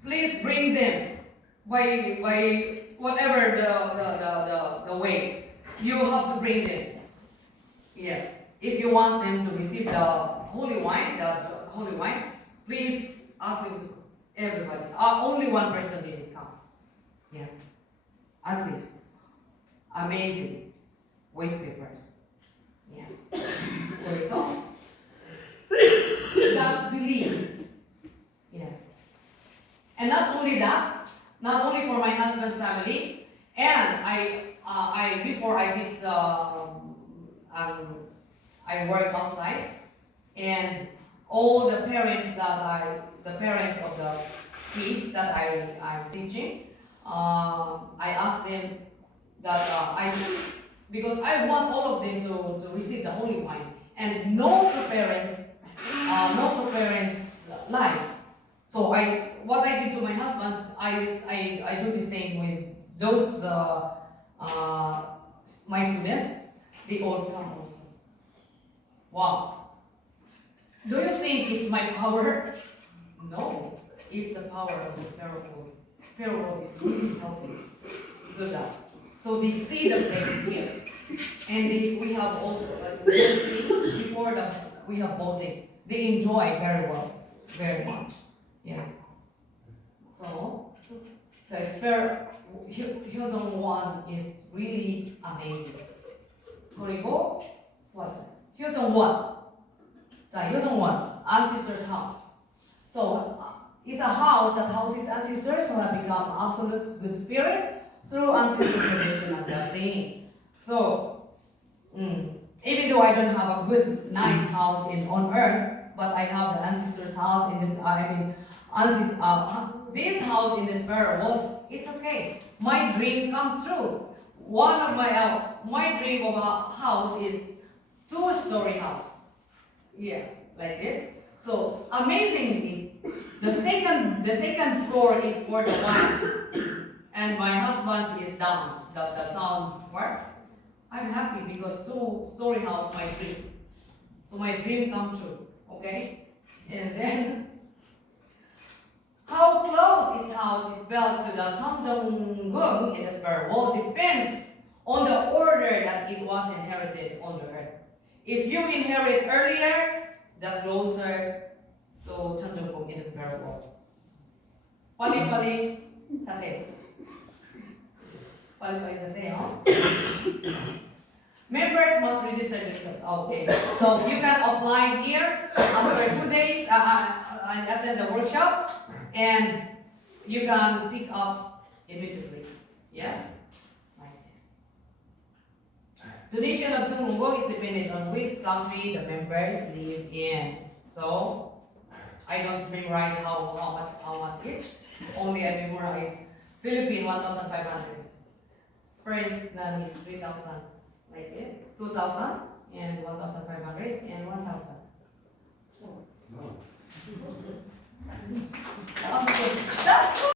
Please bring them by whatever the way. You have to bring them. Yes. If you want them to receive the holy wine, please ask them to everybody. Only one person didn't come. Yes. At least. Amazing. Waste papers. Yes. So, just believe. Yes. And not only that, not only for my husband's family, and before I did I work outside, and all the parents of the kids that I'm teaching, I asked them that because I want all of them to receive the holy wine, and no to parents life. So what I did to my husband, I do the same with those my students. They all come also. Wow. Do you think it's my power? No, it's the power of the sparrow world. Sparrow world is really helping to do that. So they see the place here. And we have also, before we have voting. They enjoy very well, very much. Yes. So sparrow, Hyozong 1 is really amazing. 그리고 what's it? Hyozong 1. 자, Hyozong 1, ancestors' house. So it's a house that houses ancestors who have become absolute good spirits through ancestors' tradition and blessing. So, even though I don't have a good, nice house on earth, but I have the ancestors' house in this. This house in this spirit world. It's okay. My dream come true. One of my dream of a house is 2-story house. Yes, like this. So amazingly, the second floor is for the wives, and my husband's is down. The sound part. I'm happy because 2-story house my dream. So my dream come true. Okay, and then how close its house is built to the Tongdong in the spirit world depends on the order that it was inherited on the earth. If you inherit earlier, the closer to Tongdong in the spirit world. Pali-pali sasayo. Pali-pali sasayo. Members must register themselves. Okay, so you can apply here after 2 days and attend the workshop, and you can pick up immediately. Yes, like this. Donation of Tungmungo is dependent on which country the members live in. So I don't memorize how much each. Only I memorize Philippine 1,500. First none is 3,000. Like this, 2,000 and 1,500 and 1,000. No. Okay, that's good.